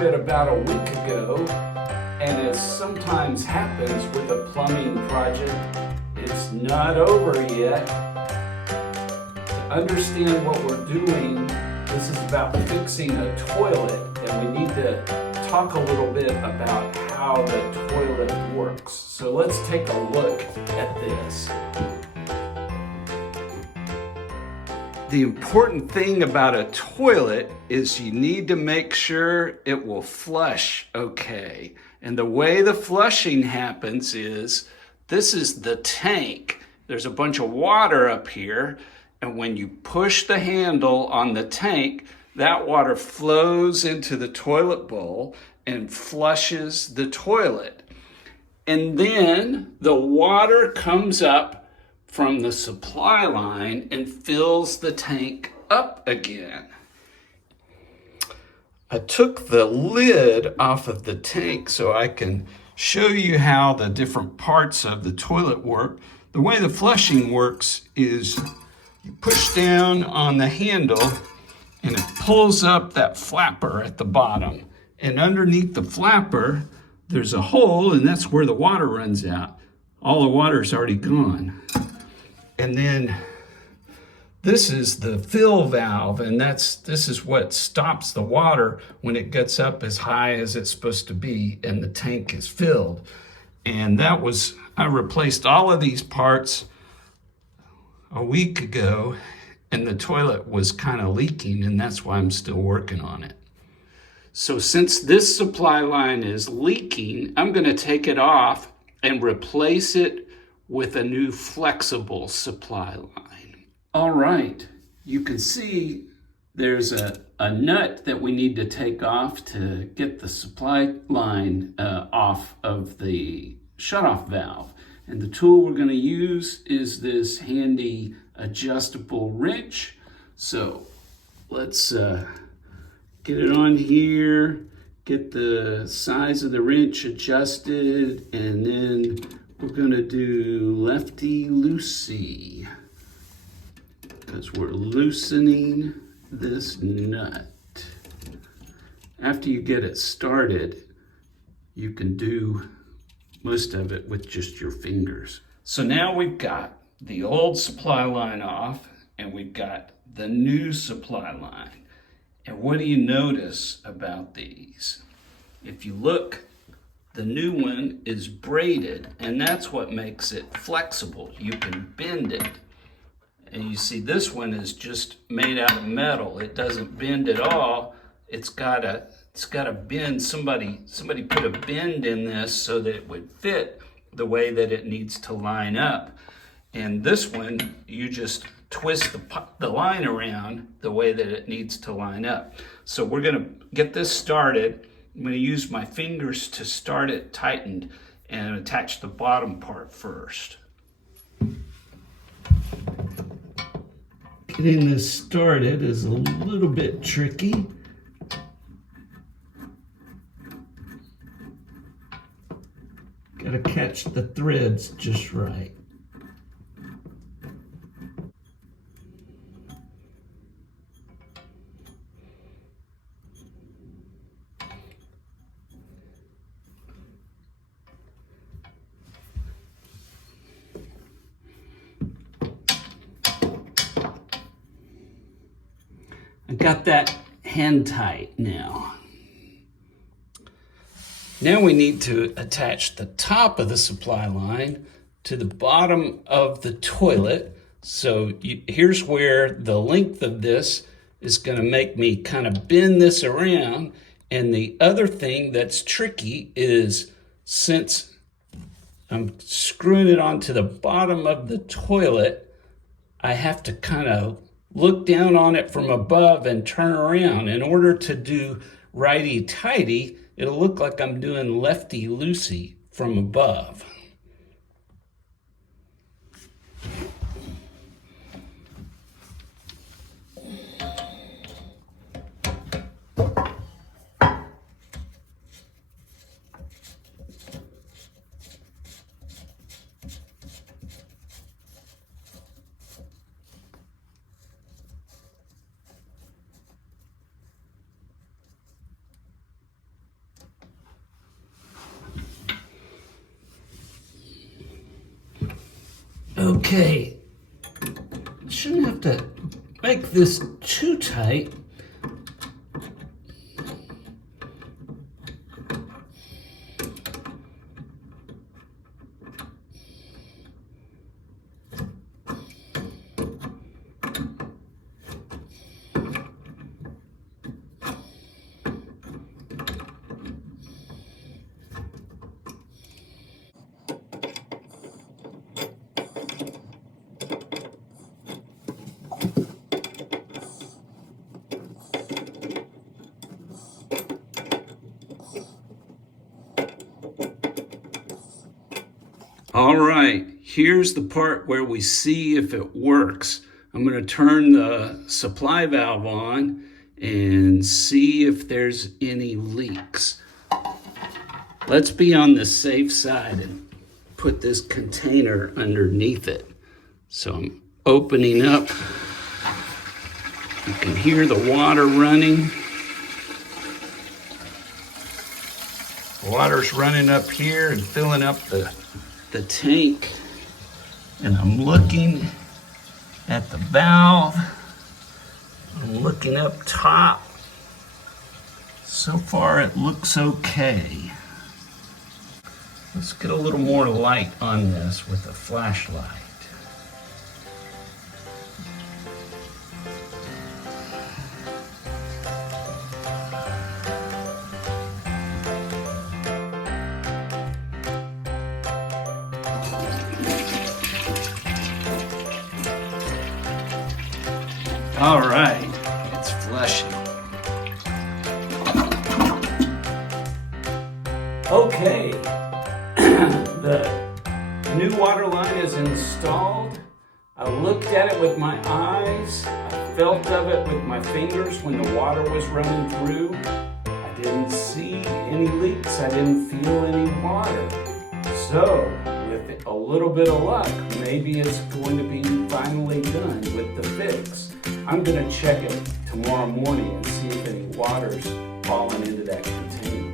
started about a week ago, and as sometimes happens with a plumbing project, it's not over yet. To understand what we're doing, this is about fixing a toilet, and we need to talk a little bit about how the toilet works. So let's take a look at this. The important thing about a toilet is you need to make sure it will flush okay. And the way the flushing happens is, this is the tank. There's a bunch of water up here, and when you push the handle on the tank, that water flows into the toilet bowl and flushes the toilet. And then the water comes up from the supply line and fills the tank up again. I took the lid off of the tank so I can show you how the different parts of the toilet work. The way the flushing works is you push down on the handle and it pulls up that flapper at the bottom. And underneath the flapper, there's a hole, and that's where the water runs out. All the water's already gone. And then this is the fill valve, and this is what stops the water when it gets up as high as it's supposed to be and the tank is filled. And I replaced all of these parts a week ago, and the toilet was kind of leaking, and that's why I'm still working on it. So since this supply line is leaking, I'm going to take it off and replace it with a new flexible supply line. All right, you can see there's a nut that we need to take off to get the supply line off of the shutoff valve. And the tool we're going to use is this handy adjustable wrench. So let's get it on here, get the size of the wrench adjusted, and then we're going to do lefty-loosey because we're loosening this nut. After you get it started, you can do most of it with just your fingers. So now we've got the old supply line off, and we've got the new supply line. And what do you notice about these? If you look, the new one is braided, and that's what makes it flexible. You can bend it. And you see this one is just made out of metal. It doesn't bend at all. It's got a bend. Somebody put a bend in this so that it would fit the way that it needs to line up. And this one, you just twist the line around the way that it needs to line up. So we're gonna get this started. I'm going to use my fingers to start it tightened and attach the bottom part first. Getting this started is a little bit tricky. Got to catch the threads just right. I got that hand tight now. Now we need to attach the top of the supply line to the bottom of the toilet. So here's where the length of this is going to make me kind of bend this around. And the other thing that's tricky is, since I'm screwing it onto the bottom of the toilet, I have to kind of look down on it from above and turn around. In order to do righty-tighty, it'll look like I'm doing lefty-loosey from above. Okay, shouldn't have to make this too tight. All right, here's the part where we see if it works. I'm going to turn the supply valve on and see if there's any leaks. Let's be on the safe side and put this container underneath it. So I'm opening up. You can hear the water running. Water's running up here and filling up the tank, and I'm looking at the valve. I'm looking up top. So far it looks okay. Let's get a little more light on this with a flashlight. All right, it's flushing. Okay, the new water line is installed. I looked at it with my eyes. I felt of it with my fingers when the water was running through. I didn't see any leaks. I didn't feel any water. So, with a little bit of luck, maybe it's going to be finally done with the fix. I'm going to check it tomorrow morning and see if any water's fallen into that container.